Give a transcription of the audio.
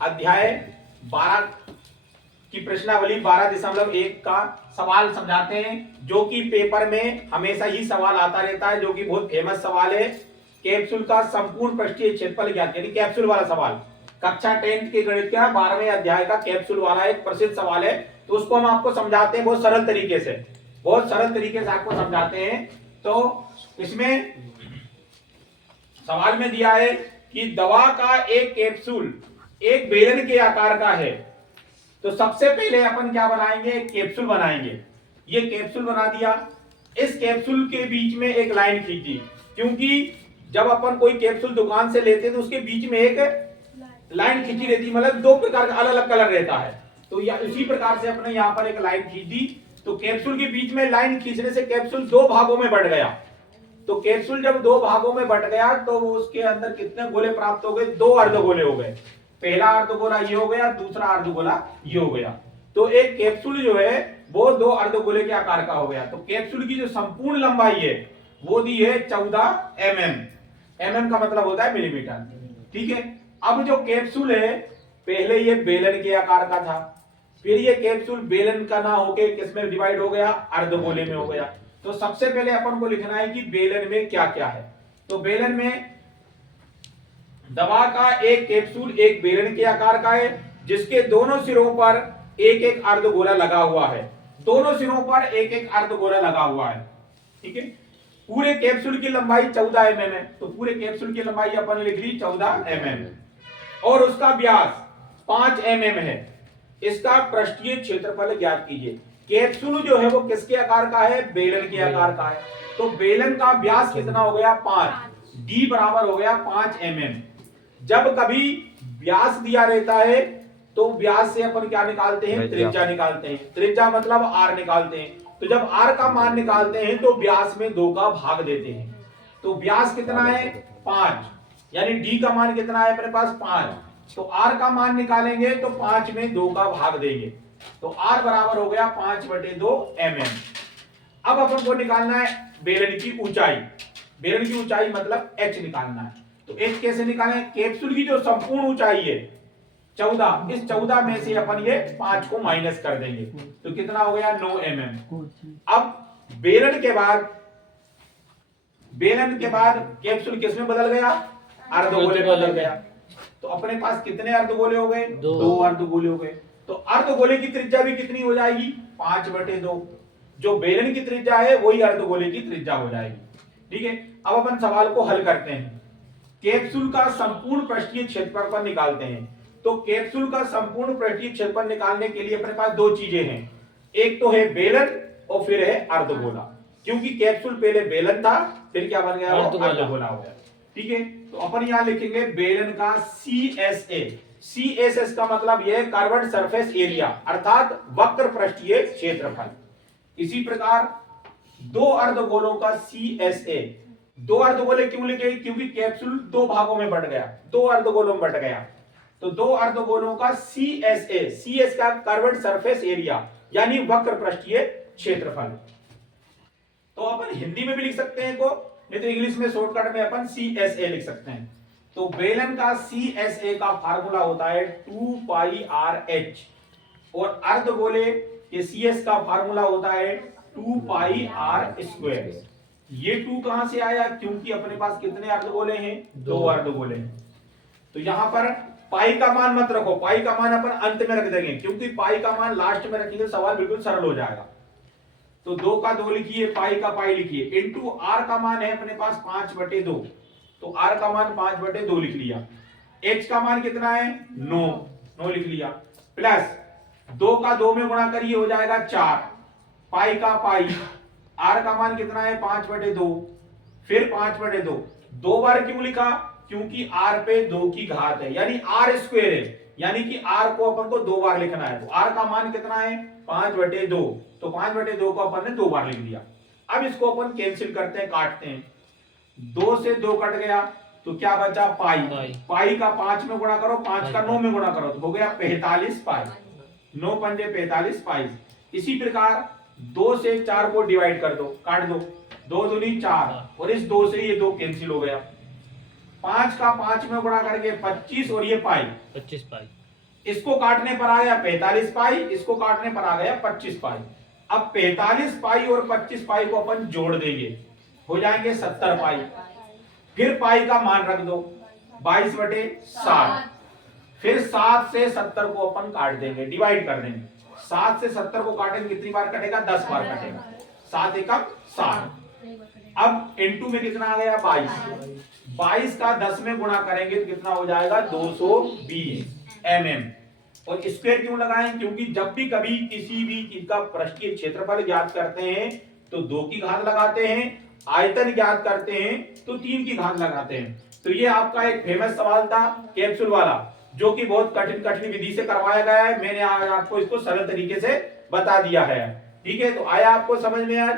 अध्याय 12 की प्रश्नावली 12.1 का सवाल समझाते हैं, जो कि पेपर में हमेशा ही सवाल आता रहता है, जो कि बहुत फेमस सवाल है। कैप्सूल का संपूर्ण पृष्ठीय क्षेत्रफल ज्ञात, यानी कैप्सूल वाला सवाल। कक्षा 10th के गणित का 12वें अध्याय का कैप्सूल वाला एक प्रसिद्ध सवाल है। तो उसको हम आपको समझाते हैं बहुत सरल तरीके से, बहुत सरल तरीके से आपको समझाते हैं। तो इसमें सवाल में दिया है कि दवा का एक कैप्सूल एक बेलन के आकार का है। तो सबसे पहले अपन क्या बनाएंगे, एक कैप्सूल बनाएंगे। ये कैप्सूल बना दिया, इस कैप्सूल के बीच में एक लाइन खींची, क्योंकि जब अपन कोई कैप्सूल दुकान से लेते हैं तो उसके बीच में एक लाइन खींची रहती, मतलब दो प्रकार का अलग अलग कलर रहता है। तो या उसी प्रकार से अपने यहाँ पर एक लाइन खींच दी। तो कैप्सूल के बीच में लाइन खींचने से कैप्सूल दो भागों में बंट गया। तो कैप्सूल जब दो भागों में बंट गया तो उसके अंदर कितने गोले प्राप्त हो गए, दो अर्धगोले हो गए। पहला अर्धगोला ये हो गया, दूसरा अर्धगोला ये हो गया। तो एक कैप्सूल जो है वो दो अर्धगोले के आकार का हो गया। तो कैप्सूल की जो संपूर्ण लंबाई है वो दी है 14 mm का मतलब होता है मिलीमीटर, ठीक है। अब जो कैप्सूल है पहले ये बेलन के आकार का था, फिर ये कैप्सूल बेलन का ना होके किसमें डिवाइड हो गया, अर्धगोले में हो गया। तो सबसे पहले अपन को लिखना है कि बेलन में क्या क्या है। तो बेलन में दवा का एक कैप्सूल एक बेलन के आकार का है, जिसके दोनों सिरों पर एक एक अर्धगोला लगा हुआ है। दोनों सिरों पर एक एक अर्धगोला लगा हुआ है, ठीक है। पूरे कैप्सूल की लंबाई 14 mm है। तो पूरे कैप्सूल की लंबाई अपन लिख ली 14 mm, और उसका व्यास 5 mm है। इसका पृष्ठीय क्षेत्रफल ज्ञात कीजिए। कैप्सूल जो है वो किसके आकार का है, बेलन के आकार का है। तो बेलन का व्यास कितना हो गया, 5, d बराबर हो गया 5 mm। जब कभी व्यास दिया रहता है तो व्यास से अपन क्या निकालते हैं, त्रिज्या निकालते हैं। त्रिज्या मतलब r निकालते हैं। तो जब r का मान निकालते हैं तो व्यास में 2 का भाग देते हैं। तो व्यास कितना है, 5, यानी d का मान कितना है अपने पास, 5। तो r का मान निकालेंगे तो 5 में 2 का भाग देंगे। तो r बराबर हो गया 5/2 mm। अब अपन को निकालना है बेलन की ऊंचाई। बेलन की ऊंचाई मतलब h निकालना है। तो h कैसे निकालें, कैप्सूल की जो संपूर्ण ऊंचाई है 14, इस 14 में से अपन ये 5 को माइनस कर देंगे। तो कितना हो गया, 9 mm। अब बेलन के बाद कैप्सूल किसमें बदल गया, अर्धगोले में बदल गया। तो अपने पास कितने अर्धगोले हो गए, 2 अर्धगोले हो गए। तो अर्धगोले की त्रिज्या भी कितनी हो जाएगी, 5/2। जो बेलन की त्रिज्या है वही अर्धगोले की त्रिज्या हो जाएगी, ठीक है। अब अपन सवाल को हल करते हैं। कैप्सूल का संपूर्ण पृष्ठीय क्षेत्रफल निकालते हैं। तो कैप्सूल का संपूर्ण पृष्ठीय क्षेत्रफल निकालने के लिए अपने पास 2 चीजें हैं, एक तो है बेलन और फिर है अर्धगोला। क्योंकि कैप्सूल पहले बेलन था, फिर क्या बन गया, अर्धगोला हो गया, ठीक है। तो अपन यहां लिखेंगे बेलन का CSA। CSS का मतलब यह कर्व्ड सरफेस एरिया, अर्थात वक्र पृष्ठीय क्षेत्रफल। इसी प्रकार 2 अर्धगोलों का CSA। 2 अर्धगोले क्यों लिखे, क्योंकि कैप्सूल 2 भागों में बंट गया, 2 अर्धगोलों में बंट गया। तो 2 अर्धगोलों का CSA, CS का कर्व्ड सरफेस एरिया यानी वक्र पृष्ठीय क्षेत्रफल। तो अपन हिंदी में भी लिख सकते हैं को, नहीं तो इंग्लिश में शॉर्टकट में अपन CSA लिख सकते हैं। तो बेलन का CSA का फार्मूला होता है 2πRh, और अर्धगोले के CS का फार्मूला होता है 2πr²। ये 2 कहां से आया, क्योंकि अपने पास कितने अर्धगोले हैं, 2 अर्धगोले हैं। तो यहां पर पाई का मान मत रखो, पाई का मान अपन अंत में रख देंगे, क्योंकि पाई का मान लास्ट में रखेंगे सवाल बिल्कुल सरल हो जाएगा। तो 2 का 2 लिखिए, पाई का पाई लिखिए, इनटू r का मान है अपने पास 5/2। तो r का मान 5/2 लिख लिया। h का मान कितना है, 9 लिख लिया, प्लस 2 का 2 में गुणा करिए हो जाएगा 4, पाई का पाई, r का मान कितना है 5/2, फिर 5/2। 2 बार क्यों लिखा, क्योंकि r पे 2 की घात है, यानी r² है, यानी कि r को अपन को 2 बार लिखना है। तो r का मान कितना है 5/2, तो 5/2 को अपन ने 2 बार लिख दिया। अब इसको अपन कैंसिल करते हैं, काटते हैं। 2 से 2 कट गया तो क्या बचा, पाई। पाई का 5 में गुणा करो, 5 का 9 में गुणा करो, तो हो गया 45 पाई। 9 पंजे 45 पाई। इसी प्रकार 2 से 4 को डिवाइड कर दो, काट दो, 2 दूनी 4, और इस 2 से ये 2 कैंसिल हो गया। 5 का 5 में गुणा करके 25, और ये पाई 25 पाई। इसको काटने पर आ गया 45 पाई, इसको काटने पर आ गया 25 पाई। अब 45 पाई और 25 पाई को अपन जोड़ देंगे, हो जाएंगे 70 पाई। फिर पाई का मान रख दो 22/60। फिर 7 से 70 को अपन काट देंगे, डिवाइड कर देंगे। 7 से 70 को काटेंगे कितनी बार कटेगा? 10 बार कटेगा। 7 एकम 60। अब इनटू में कितना आ गया? 22। 22 का 10 में गुणा करेंगे तो कितना हो जाएगा? 220 mm। और स्क्वायर क्यों लगाएं? क्योंकि जब भी कभी किसी भी चीज का पृष्ठीय क्षेत्रफल ज्ञात करते हैं तो 2 की घात लगाते हैं, आयतन ज्ञात करते हैं तो 3 की घात लगाते हैं। तो ये आपका एक फेमस सवाल था कैप्सूल वाला, जो कि बहुत कठिन विधि से करवाया गया है। मैंने आज आपको इसको सरल तरीके से बता दिया है। ठीक है, तो आया आपको समझ में आज?